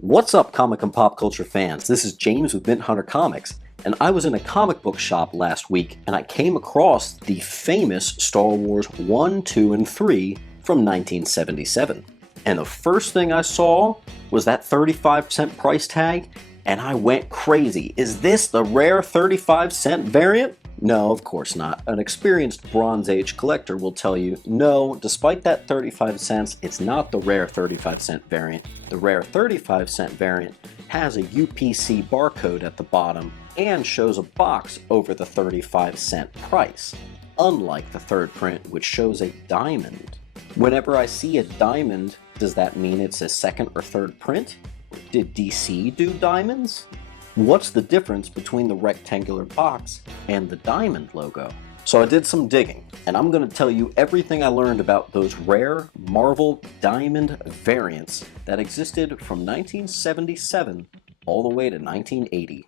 What's up, comic and pop culture fans? This is James with Mint Hunter Comics, and I was in a comic book shop last week and I came across the famous Star Wars 1, 2, and 3 from 1977. And the first thing I saw was that 35-cent price tag, and I went crazy. Is this the rare 35-cent variant? No, of course not. An experienced Bronze Age collector will tell you, no, despite that 35 cents, it's not the rare 35-cent variant. The rare 35-cent variant has a UPC barcode at the bottom and shows a box over the 35-cent price, unlike the third print, which shows a diamond. Whenever I see a diamond, does that mean it's a second or third print? Did DC do diamonds? What's the difference between the rectangular box and the diamond logo? So I did some digging, and I'm going to tell you everything I learned about those rare Marvel diamond variants that existed from 1977 all the way to 1980.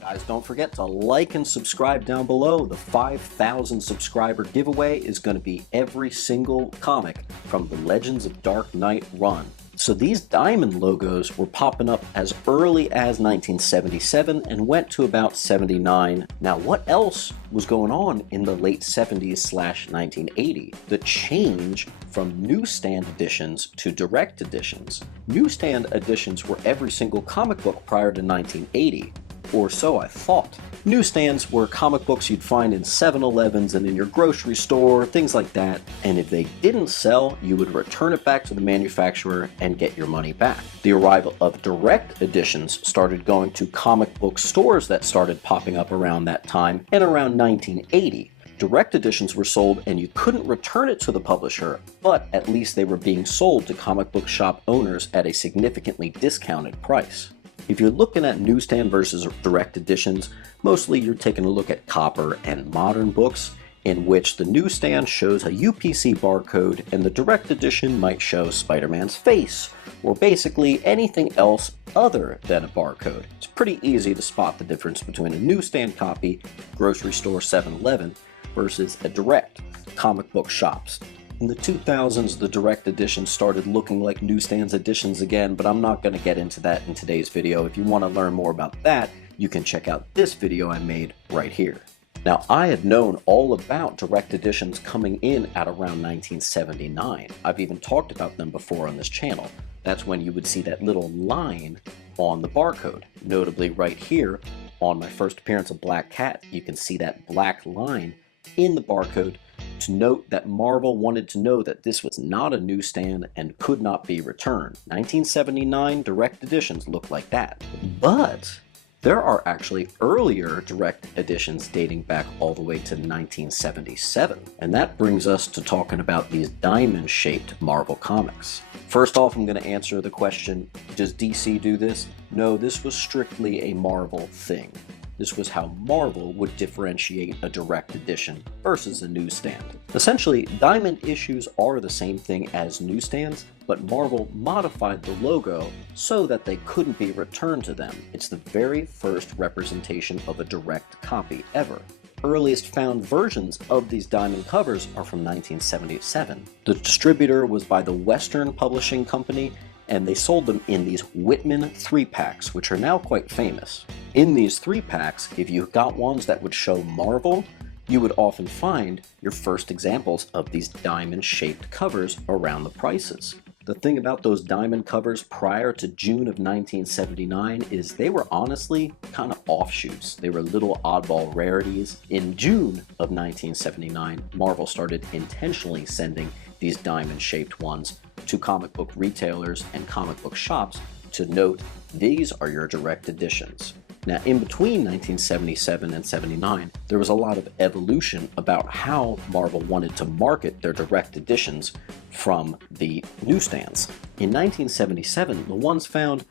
Guys, don't forget to like and subscribe down below. The 5,000 subscriber giveaway is going to be every single comic from the Legends of Dark Knight run. So these diamond logos were popping up as early as 1977 and went to about 79. Now, what else was going on in the late 70s/1980? The change from newsstand editions to direct editions. Newsstand editions were every single comic book prior to 1980. Or so I thought. Newsstands were comic books you'd find in 7-Elevens and in your grocery store, things like that, and if they didn't sell, you would return it back to the manufacturer and get your money back. The arrival of direct editions started going to comic book stores that started popping up around that time, and around 1980. Direct editions were sold and you couldn't return it to the publisher, but at least they were being sold to comic book shop owners at a significantly discounted price. If you're looking at newsstand versus direct editions, mostly you're taking a look at copper and modern books, in which the newsstand shows a UPC barcode and the direct edition might show Spider-Man's face, or basically anything else other than a barcode. It's pretty easy to spot the difference between a newsstand copy, grocery store 7-Eleven, versus a direct, comic book shops. In the 2000s, the direct editions started looking like newsstands editions again, but I'm not going to get into that in today's video. If you want to learn more about that, you can check out this video I made right here. Now, I had known all about direct editions coming in at around 1979. I've even talked about them before on this channel. That's when you would see that little line on the barcode. Notably right here, on my first appearance of Black Cat, you can see that black line in the barcode to note that Marvel wanted to know that this was not a newsstand and could not be returned. 1979 direct editions look like that. But there are actually earlier direct editions dating back all the way to 1977. And that brings us to talking about these diamond-shaped Marvel comics. First off, I'm going to answer the question, does DC do this? No, this was strictly a Marvel thing. This was how Marvel would differentiate a direct edition versus a newsstand. Essentially, diamond issues are the same thing as newsstands, but Marvel modified the logo so that they couldn't be returned to them. It's the very first representation of a direct copy ever. Earliest found versions of these diamond covers are from 1977. The distributor was by the Western Publishing Company, and they sold them in these Whitman 3-packs, which are now quite famous. In these 3-packs, if you got ones that would show Marvel, you would often find your first examples of these diamond-shaped covers around the prices. The thing about those diamond covers prior to June of 1979 is they were honestly kind of offshoots. They were little oddball rarities. In June of 1979, Marvel started intentionally sending these diamond-shaped ones to comic book retailers and comic book shops to note these are your direct editions. Now, in between 1977 and 79, there was a lot of evolution about how Marvel wanted to market their direct editions from the newsstands. In 1977, the ones found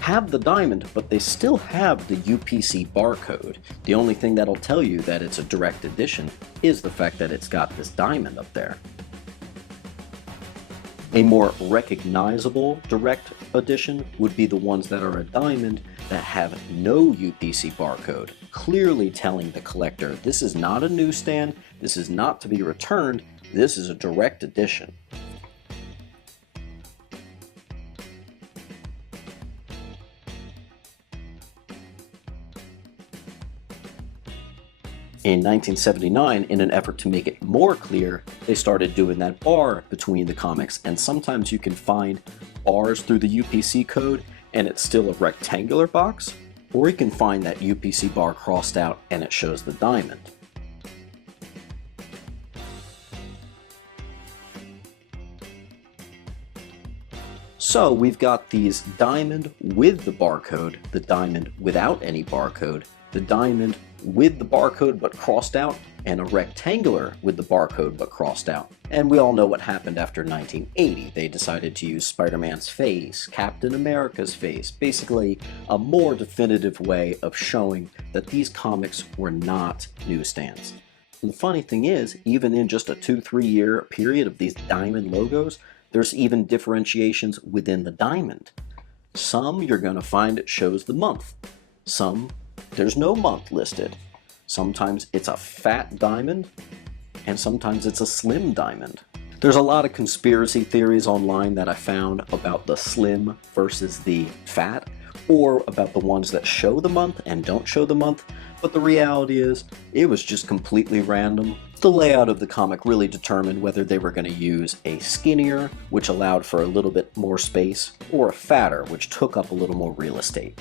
have the diamond, but they still have the UPC barcode. The only thing that'll tell you that it's a direct edition is the fact that it's got this diamond up there. A more recognizable direct edition would be the ones that are a diamond that have no UPC barcode, clearly telling the collector this is not a newsstand, this is not to be returned, This is a direct edition. In 1979, in an effort to make it more clear, they started doing that bar between the comics, and sometimes you can find bars through the UPC code and it's still a rectangular box, or you can find that UPC bar crossed out and it shows the diamond. So we've got these diamond with the barcode, the diamond without any barcode, the diamond with the barcode but crossed out, and a rectangular with the barcode but crossed out. And we all know what happened after 1980. They decided to use Spider-Man's face, Captain America's face, basically a more definitive way of showing that these comics were not newsstands. And the funny thing is, even in just a 2-3 year period of these diamond logos, there's even differentiations within the diamond. Some you're going to find it shows the month. Some there's no month listed. Sometimes it's a fat diamond, and sometimes it's a slim diamond. There's a lot of conspiracy theories online that I found about the slim versus the fat, or about the ones that show the month and don't show the month, but the reality is, it was just completely random. The layout of the comic really determined whether they were going to use a skinnier, which allowed for a little bit more space, or a fatter, which took up a little more real estate.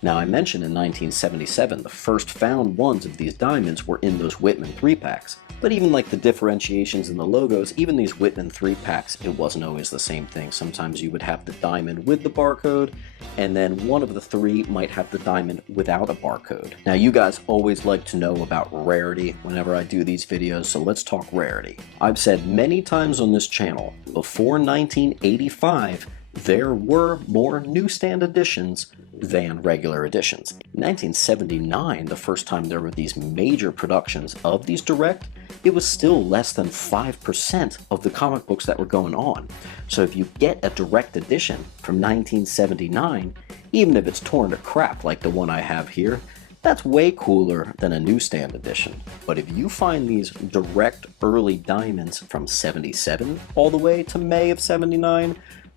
Now, I mentioned in 1977 the first found ones of these diamonds were in those Whitman 3-packs. But even like the differentiations in the logos, even these Whitman 3-packs, it wasn't always the same thing. Sometimes you would have the diamond with the barcode, and then one of the three might have the diamond without a barcode. Now, you guys always like to know about Rarity whenever I do these videos, so let's talk Rarity. I've said many times on this channel, before 1985, there were more newsstand editions than regular editions. In 1979, the first time there were these major productions of these direct, it was still less than 5% of the comic books that were going on. So if you get a direct edition from 1979, even if it's torn to crap like the one I have here, that's way cooler than a newsstand edition. But if you find these direct early diamonds from 77 all the way to May of 79,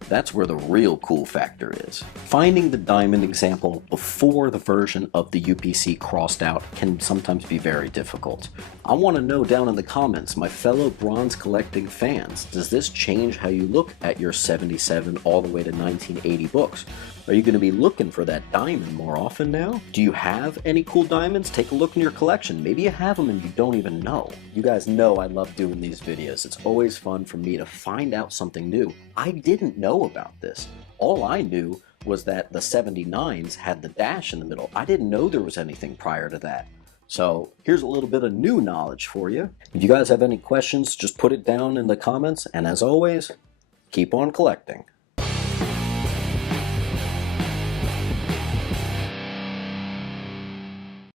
that's where the real cool factor is. Finding the diamond example before the version of the UPC crossed out can sometimes be very difficult. I want to know down in the comments, my fellow bronze collecting fans, does this change how you look at your 77 all the way to 1980 books? Are you going to be looking for that diamond more often now? Do you have any cool diamonds? Take a look in your collection. Maybe you have them and you don't even know. You guys know I love doing these videos. It's always fun for me to find out something new. I didn't know about this. All I knew was that the 79s had the dash in the middle. I didn't know there was anything prior to that. So here's a little bit of new knowledge for you. If you guys have any questions, just put it down in the comments. And as always, keep on collecting.